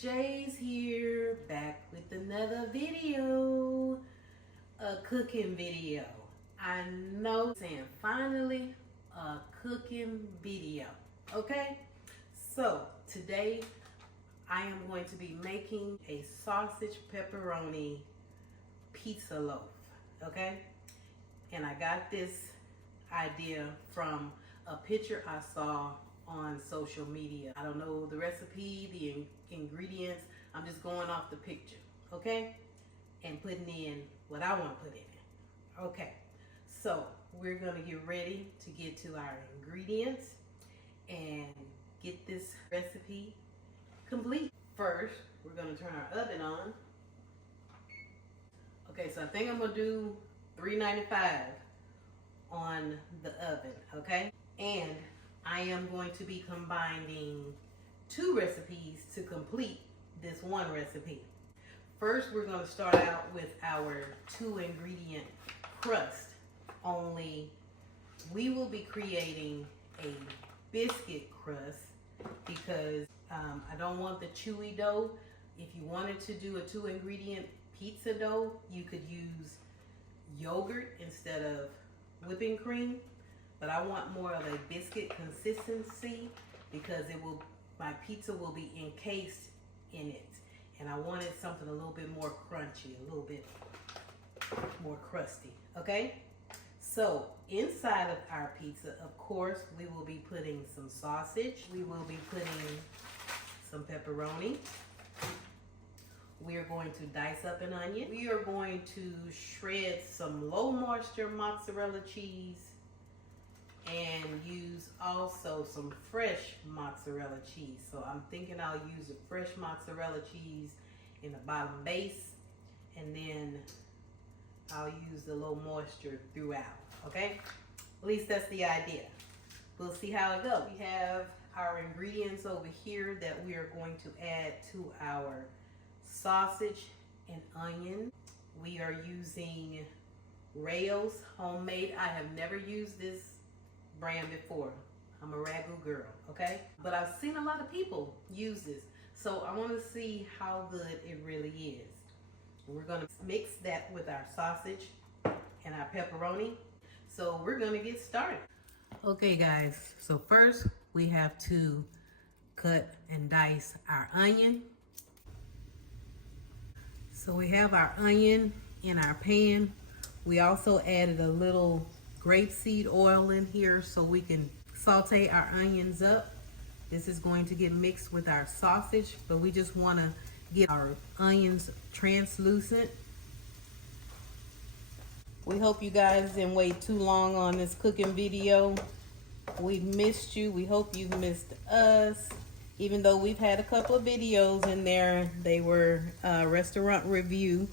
Jay's here, back with another video, a cooking video. I know, saying finally a cooking video, okay? So today I am going to be making a sausage pepperoni pizza loaf, okay? And I got this idea from a picture I saw on social media. I don't know the recipe, the ingredients. I'm just going off the picture, okay? And putting in what I want to put in it. Okay, so we're gonna get ready to get to our ingredients and get this recipe complete. First, we're gonna turn our oven on. Okay, so I think I'm gonna do 395 on the oven, okay? And I am going to be combining 2 recipes to complete this one recipe. First, we're going to start out with our 2 ingredient crust. Only we will be creating a biscuit crust because I don't want the chewy dough. If you wanted to do a 2 ingredient pizza dough, you could use yogurt instead of whipping cream. But I want more of a biscuit consistency because my pizza will be encased in it. And I wanted something a little bit more crunchy, a little bit more crusty, okay? So inside of our pizza, of course, we will be putting some sausage. We will be putting some pepperoni. We are going to dice up an onion. We are going to shred some low moisture mozzarella cheese and use also some fresh mozzarella cheese. So I'm thinking I'll use the fresh mozzarella cheese in the bottom base, and then I'll use the low moisture throughout, okay? At least that's the idea. We'll see how it goes. We have our ingredients over here that we are going to add to our sausage and onion. We are using Rao's homemade. I have never used this brand before. I'm a ragu girl, okay? But I've seen a lot of people use this. So I want to see how good it really is. We're going to mix that with our sausage and our pepperoni. So we're going to get started. Okay guys, so first we have to cut and dice our onion. So we have our onion in our pan. We also added a little grapeseed oil in here so we can saute our onions up. This is going to get mixed with our sausage, but we just want to get our onions translucent. We hope you guys didn't wait too long on this cooking video. We missed you. We hope you missed us. Even though we've had a couple of videos in there, they were restaurant review.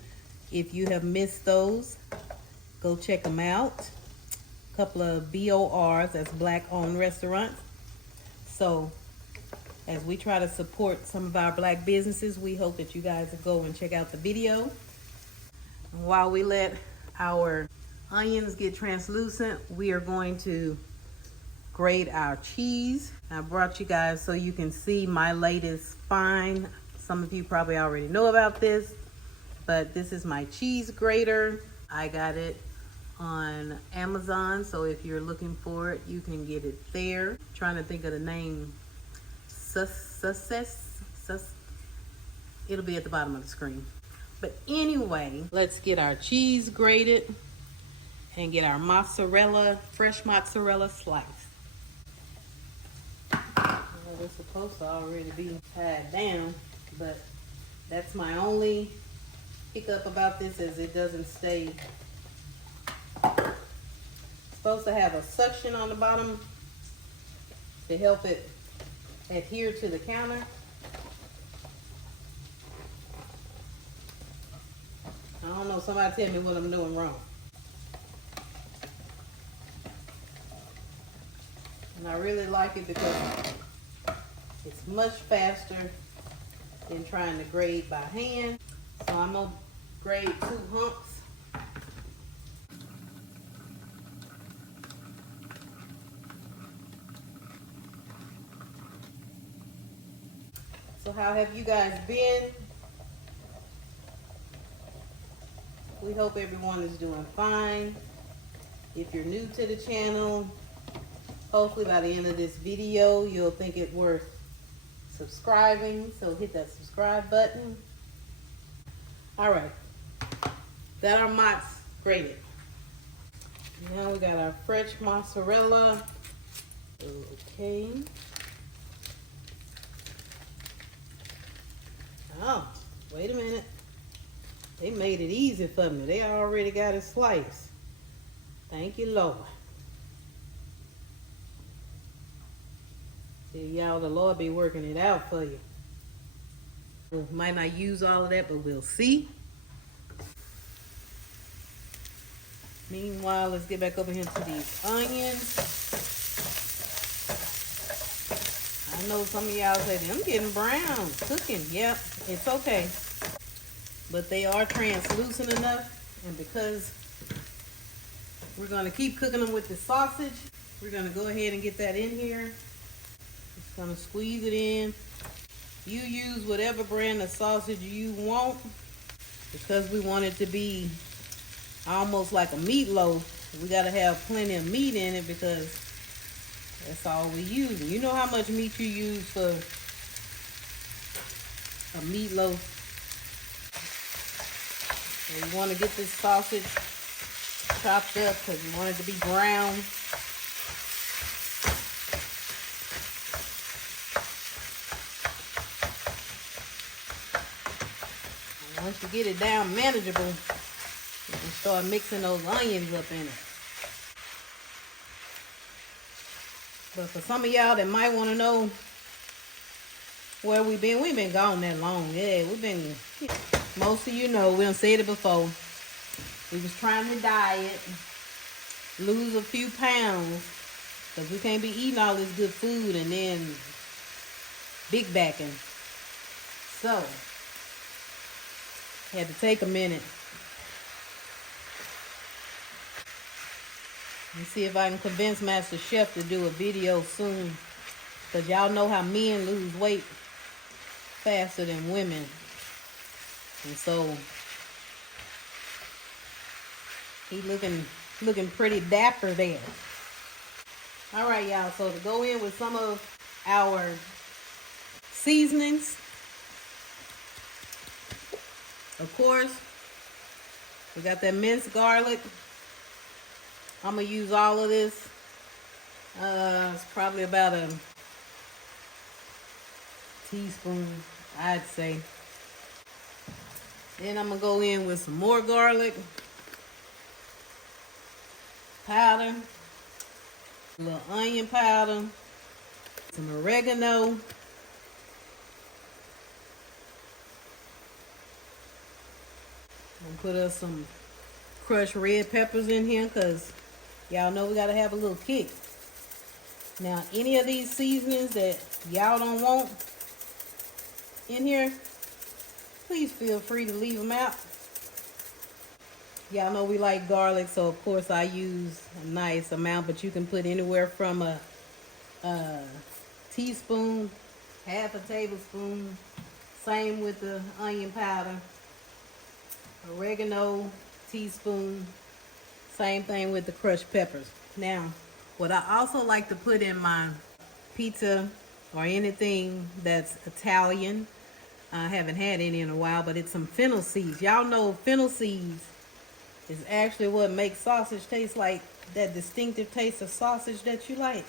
If you have missed those, go check them out. A couple of BORs, that's black owned restaurants. So as we try to support some of our black businesses, we hope that you guys will go and check out the video. And while we let our onions get translucent, we are going to grate our cheese. I brought you guys so you can see my latest find. Some of you probably already know about this, but this is my cheese grater. I got it on Amazon, so if you're looking for it, you can get it there. Trying to think of the name. It'll be at the bottom of the screen. But anyway, let's get our cheese grated and get our mozzarella, fresh mozzarella sliced. Well, it's supposed to already be tied down, but that's my only hiccup about this is it doesn't stay. It's supposed to have a suction on the bottom to help it adhere to the counter. I don't know, somebody tell me what I'm doing wrong. And I really like it because it's much faster than trying to grade by hand. So I'm gonna grade 2 humps. So how have you guys been? We hope everyone is doing fine. If you're new to the channel, hopefully by the end of this video, you'll think it worth subscribing. So hit that subscribe button. All right, got our mozz grated. Now we got our fresh mozzarella. Okay. Oh, wait a minute. They made it easy for me. They already got it sliced. Thank you, Lord. See, y'all, the Lord be working it out for you. We might not use all of that, but we'll see. Meanwhile, let's get back over here to these onions. I know some of y'all say, them getting brown, cooking. Yep, it's okay. But they are translucent enough, and because we're gonna keep cooking them with the sausage, we're gonna go ahead and get that in here. Just gonna squeeze it in. You use whatever brand of sausage you want. Because we want it to be almost like a meatloaf, we gotta have plenty of meat in it because that's all we use. You know how much meat you use for a meatloaf. So you want to get this sausage chopped up because you want it to be brown. And once you get it down manageable, you can start mixing those onions up in it. But for some of y'all that might want to know where we've been gone that long. Yeah, we've been, most of you know, we done said it before. We was trying to diet, lose a few pounds, because we can't be eating all this good food and then big backing. So, had to take a minute. Let me see if I can convince Master Chef to do a video soon. Because y'all know how men lose weight faster than women. And so, he looking pretty dapper there. All right, y'all. So to go in with some of our seasonings, of course, we got that minced garlic. I'm gonna use all of this. It's probably about a teaspoon, I'd say. Then I'm gonna go in with some more garlic powder, a little onion powder, some oregano, I'm gonna put us some crushed red peppers in here because y'all know we gotta have a little kick. Now, any of these seasonings that y'all don't want in here, please feel free to leave them out. Y'all know we like garlic, so of course I use a nice amount, but you can put anywhere from a teaspoon, half a tablespoon. Same with the onion powder. Oregano, teaspoon. Same thing with the crushed peppers. Now, what I also like to put in my pizza or anything that's Italian, I haven't had any in a while, but it's some fennel seeds. Y'all know fennel seeds is actually what makes sausage taste like that distinctive taste of sausage that you like.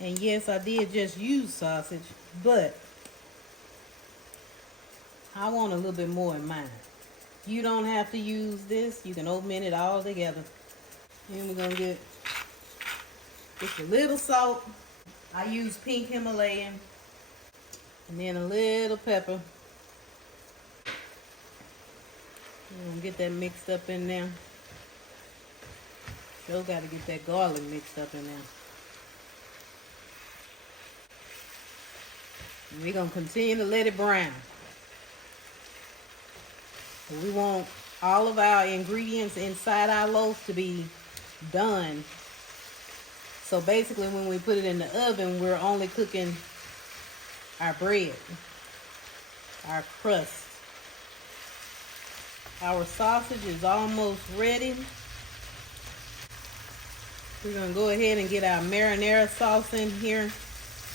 And yes, I did just use sausage, but I want a little bit more in mine. You don't have to use this. You can open it all together. And we're gonna get just a little salt. I use pink Himalayan. And then a little pepper. I'm gonna get that mixed up in there. Still gotta get that garlic mixed up in there. We're gonna continue to let it brown. We want all of our ingredients inside our loaf to be done. So basically when we put it in the oven, we're only cooking our bread, our crust. Our sausage is almost ready. We're gonna go ahead and get our marinara sauce in here.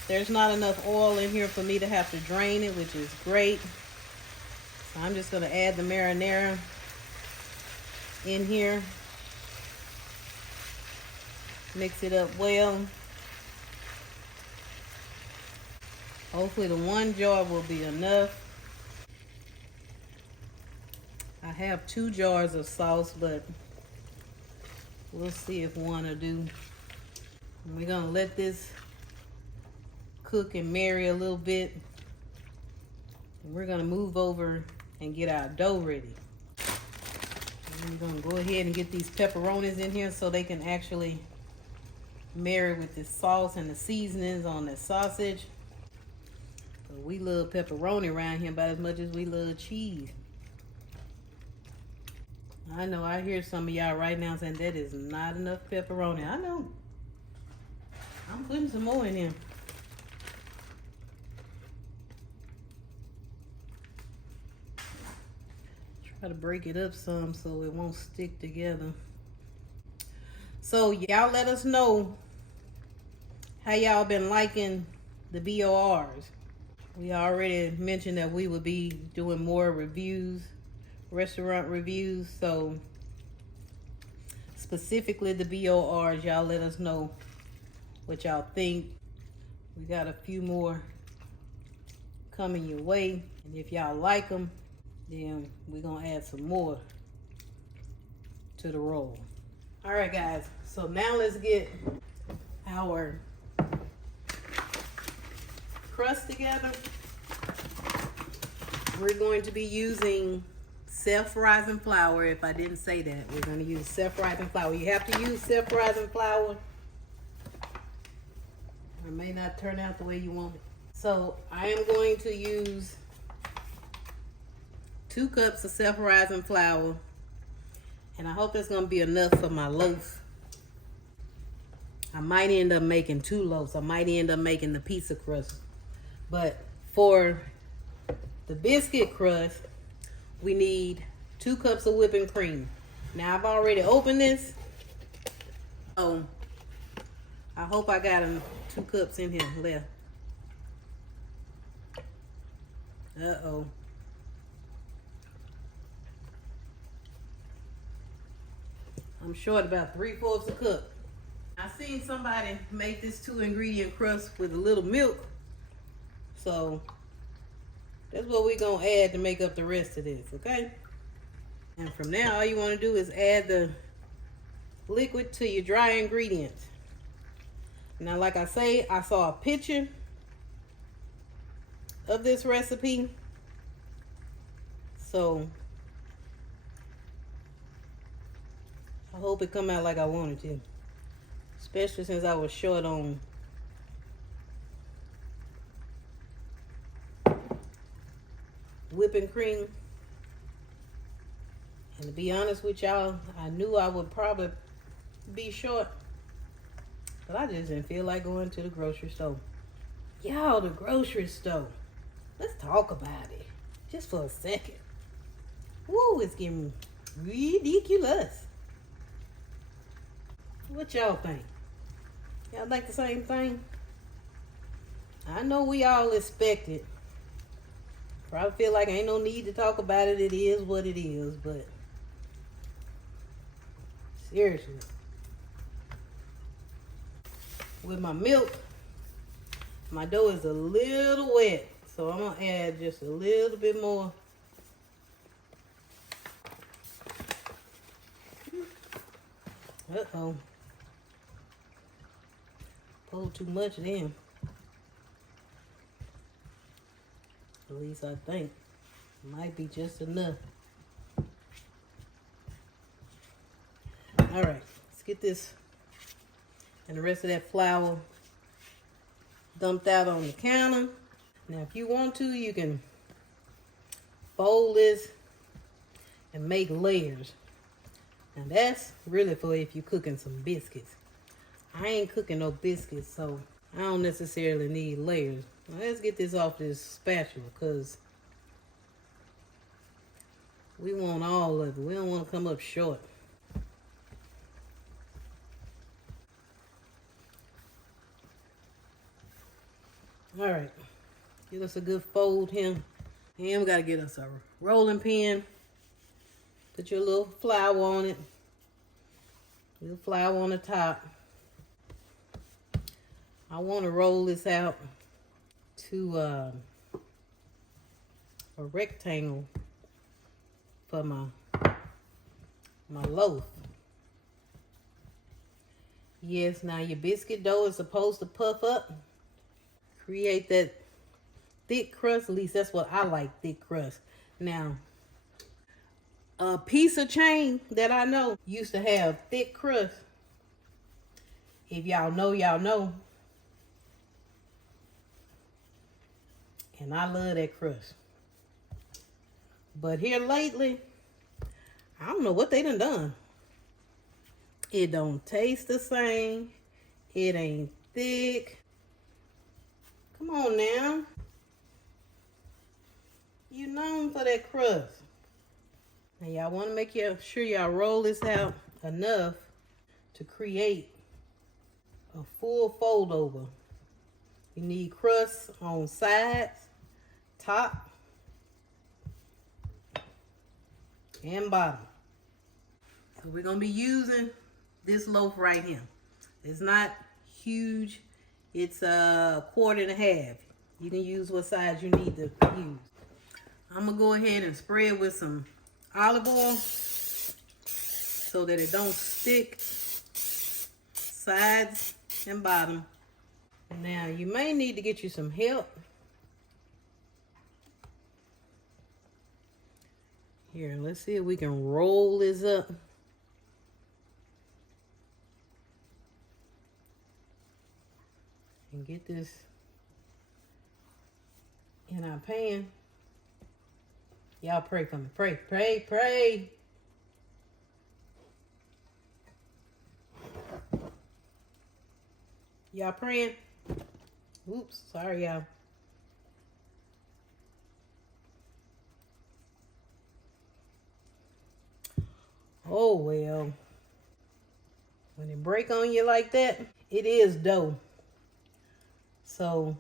There's not enough oil in here for me to have to drain it, which is great. So I'm just gonna add the marinara in here. Mix it up well. Hopefully the 1 jar will be enough. I have 2 jars of sauce, but we'll see if 1 will do. And we're gonna let this cook and marry a little bit. And we're gonna move over and get our dough ready. And we're gonna go ahead and get these pepperonis in here so they can actually marry with the sauce and the seasonings on the sausage. But we love pepperoni around here about as much as we love cheese. I know I hear some of y'all right now saying that is not enough pepperoni. I know. I'm putting some more in here. Try to break it up some so it won't stick together. So y'all let us know how y'all been liking the BORs. We already mentioned that we would be doing more reviews, restaurant reviews. So specifically the BORs, y'all let us know what y'all think. We got a few more coming your way. And if y'all like them, then we're gonna add some more to the roll. All right, guys, so now let's get our crust together. We're going to be using self-rising flour. If I didn't say that, we're going to use self-rising flour. You have to use self-rising flour. It may not turn out the way you want it. So I am going to use 2 cups of self-rising flour, and I hope that's going to be enough for my loaf. I might end up making 2 loaves. I might end up making the pizza crust. But for the biscuit crust, we need 2 cups of whipping cream. Now I've already opened this, so I hope I got 2 cups in here left. Uh-oh. I'm short about 3/4 a cup. I seen somebody make this 2 ingredient crust with a little milk. So that's what we're gonna add to make up the rest of this, okay? And from now, all you wanna do is add the liquid to your dry ingredients. Now, like I say, I saw a picture of this recipe. So I hope it come out like I wanted to. Especially since I was short on whipping cream. And to be honest with y'all, I knew I would probably be short. But I just didn't feel like going to the grocery store. Y'all, the grocery store. Let's talk about it. Just for a second. Woo, it's getting ridiculous. What y'all think? Y'all like the same thing? I know we all expect it. Probably feel like ain't no need to talk about it. It is what it is, but seriously. With my milk, my dough is a little wet, so I'm gonna add just a little bit more. Uh-oh. Pulled too much then. At least I think. Might be just enough. All right, let's get this and the rest of that flour dumped out on the counter. Now, if you want to, you can fold this and make layers. Now, that's really for if you're cooking some biscuits. I ain't cooking no biscuits, so I don't necessarily need layers. Now, let's get this off this spatula, because we want all of it. We don't want to come up short. All right, give us a good fold here. And we gotta get us a rolling pin. Put your little flour on it. Little flour on the top. I want to roll this out to a rectangle for my loaf. Yes, now your biscuit dough is supposed to puff up. Create that thick crust. At least that's what I like, thick crust. Now, a pizza chain that I know used to have thick crust. If y'all know, y'all know. And I love that crust. But here lately, I don't know what they done. It don't taste the same. It ain't thick. Come on now. You known for that crust. Now y'all want to make sure y'all roll this out enough to create a full fold over. You need crust on sides, top, and bottom. So we're going to be using this loaf right here. It's not huge. It's a 1/4. You can use what size you need to use. I'm going to go ahead and spread with some olive oil so that it don't stick sides and bottom. Now you may need to get you some help. Here, let's see if we can roll this up. And get this in our pan. Y'all pray for me. Pray, pray, pray. Y'all praying? Oops, sorry, y'all. Oh, well. When it break on you like that, it is dough. So,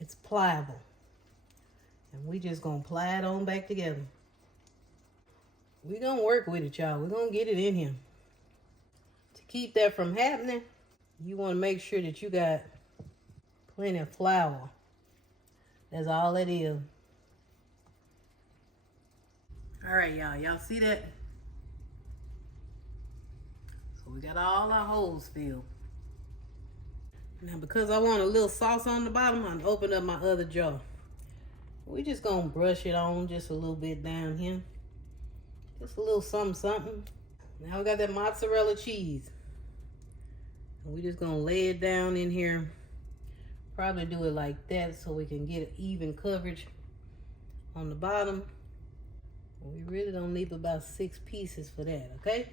it's pliable. And we just gonna ply it on back together. We gonna work with it, y'all. We're gonna get it in here. To keep that from happening, you wanna make sure that you got plenty of flour. That's all it is. All right, y'all. Y'all see that? So we got all our holes filled. Now, because I want a little sauce on the bottom, I'm gonna open up my other jar. We just gonna brush it on just a little bit down here. Just a little something, something. Now we got that mozzarella cheese. And we just gonna lay it down in here. Probably do it like that so we can get even coverage on the bottom. We really don't need about 6 pieces for that, okay?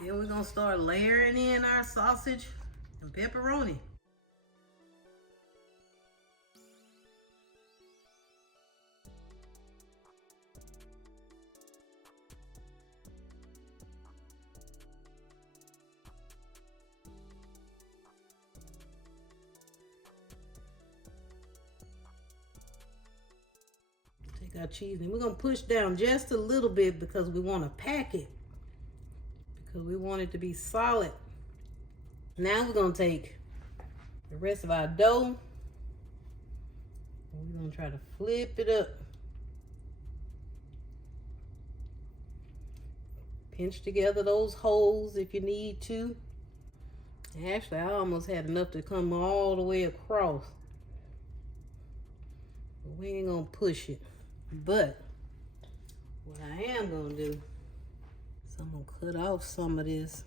Then we're gonna start layering in our sausage and pepperoni. Take our cheese and we're gonna push down just a little bit because we want to pack it. Because we want it to be solid. Now we're gonna take the rest of our dough and we're gonna try to flip it up. Pinch together those holes if you need to. Actually, I almost had enough to come all the way across. But we ain't gonna push it. But what I am gonna do is I'm gonna cut off some of this.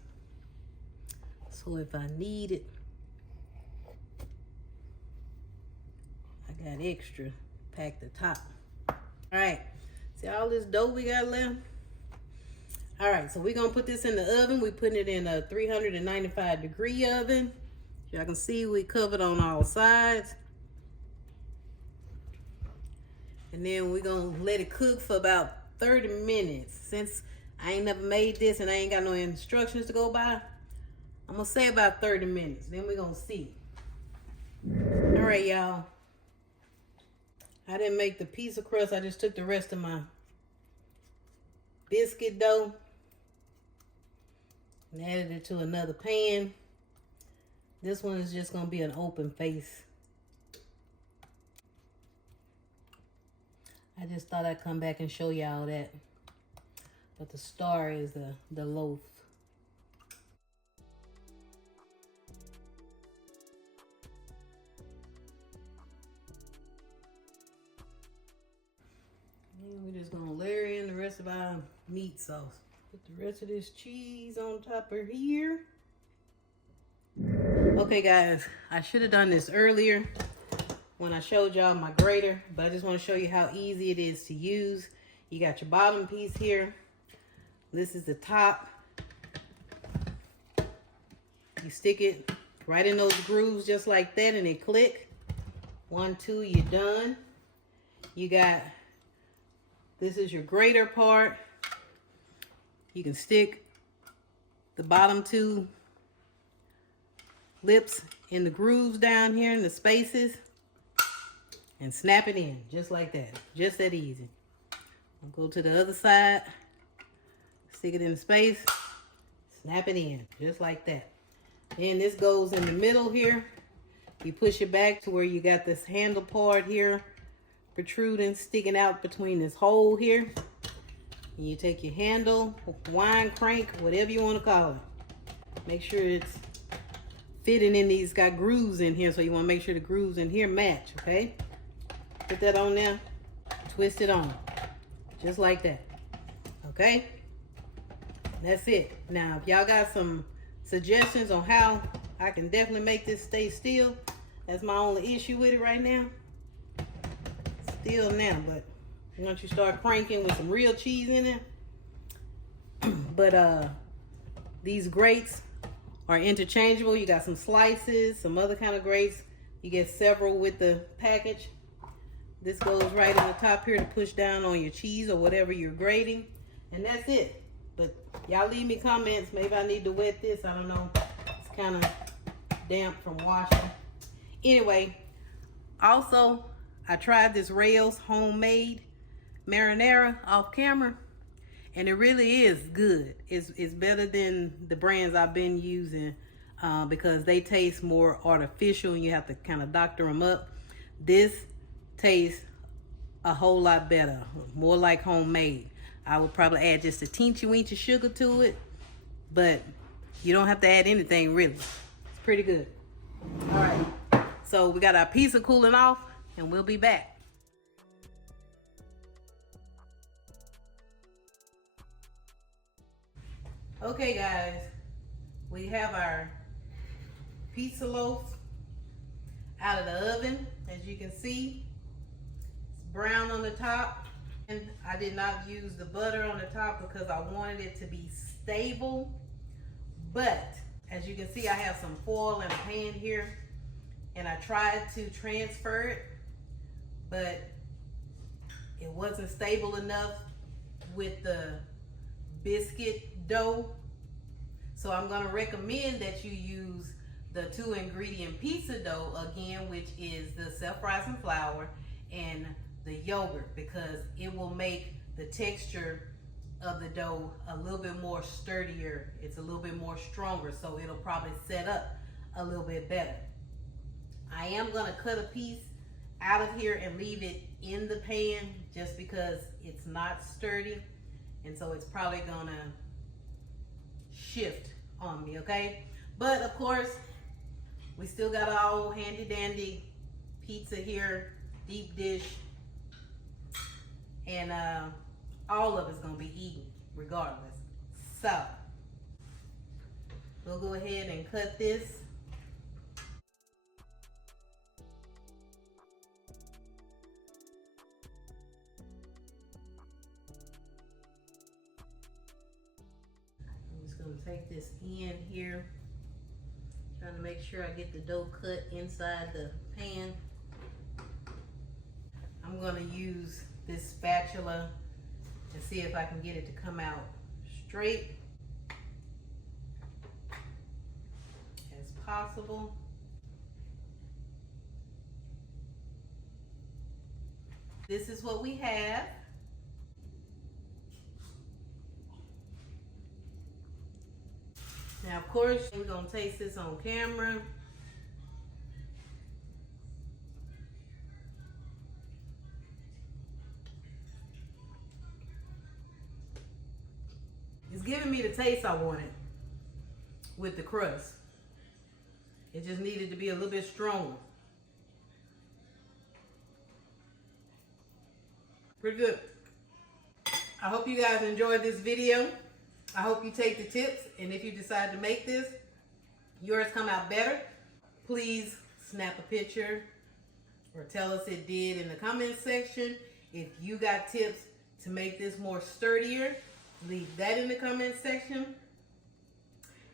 So if I need it, I got extra packed the top. All right, see all this dough we got left? All right, so we're gonna put this in the oven. We're putting it in a 395-degree oven. Y'all can see we covered on all sides. And then we're gonna let it cook for about 30 minutes. Since I ain't never made this and I ain't got no instructions to go by, I'm gonna say about 30 minutes. Then we're gonna see. All right, y'all. I didn't make the pizza crust. I just took the rest of my biscuit dough and added it to another pan. This one is just gonna be an open face. I just thought I'd come back and show y'all that. But the star is the loaf. And we're just gonna layer in the rest of our meat sauce. Put the rest of this cheese on top of here. Okay guys, I should have done this earlier when I showed y'all my grater, but I just want to show you how easy it is to use. You got your bottom piece here. This is the top. You stick it right in those grooves just like that and it click. 1, 2, you're done. You got, this is your grater part. You can stick the bottom 2 lips in the grooves down here in the spaces and snap it in just like that. Just that easy. I'll go to the other side, stick it in the space, snap it in just like that. Then this goes in the middle here. You push it back to where you got this handle part here protruding, sticking out between this hole here. And you take your handle, wine crank, whatever you want to call it. Make sure it's fitting in these, got grooves in here, so you want to make sure the grooves in here match, okay? Put that on there, twist it on, just like that, okay? That's it. Now, if y'all got some suggestions on how I can definitely make this stay still, that's my only issue with it right now. Still now, but once you start cranking with some real cheese in it. But these grates are interchangeable. You got some slices, some other kind of grates. You get several with the package. This goes right in the top here to push down on your cheese or whatever you're grating. And that's it. But y'all leave me comments. Maybe I need to wet this. I don't know. It's kind of damp from washing. Anyway, also, I tried this Rails homemade marinara off camera. And it really is good. It's better than the brands I've been using because they taste more artificial and you have to kind of doctor them up. This tastes a whole lot better, more like homemade. I would probably add just a teensy weensy sugar to it, but you don't have to add anything really. It's pretty good. All right, so we got our pizza cooling off and we'll be back. Okay guys, we have our pizza loaf out of the oven. As you can see, it's brown on the top. And I did not use the butter on the top because I wanted it to be stable. But as you can see, I have some foil in a pan here. And I tried to transfer it, but it wasn't stable enough with the biscuit dough. So I'm going to recommend that you use the 2-ingredient pizza dough again, which is the self-rising flour and the yogurt, because it will make the texture of the dough a little bit more sturdier. It's a little bit more stronger, so it'll probably set up a little bit better. I am going to cut a piece out of here and leave it in the pan just because it's not sturdy, and so it's probably going to shift on me, okay? But of course, we still got our old handy dandy pizza here, deep dish, and all of it's gonna be eaten regardless. So we'll go ahead and cut this. take this end here. Trying to make sure I get the dough cut inside the pan. I'm gonna use this spatula and see if I can get it to come out straight as possible. This is what we have. Now, of course, we're gonna taste this on camera. It's giving me the taste I wanted with the crust. It just needed to be a little bit stronger. Pretty good. I hope you guys enjoyed this video. I hope you take the tips, and if you decide to make this, yours come out better, please snap a picture or tell us it did in the comments section. If you got tips to make this more sturdier, leave that in the comments section.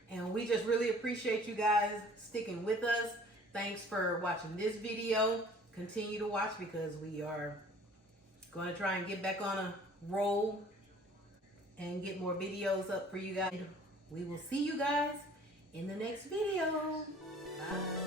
And we just really appreciate you guys sticking with us. Thanks for watching this video. Continue to watch because we are going to try and get back on a roll and get more videos up for you guys. We will see you guys in the next video. Bye.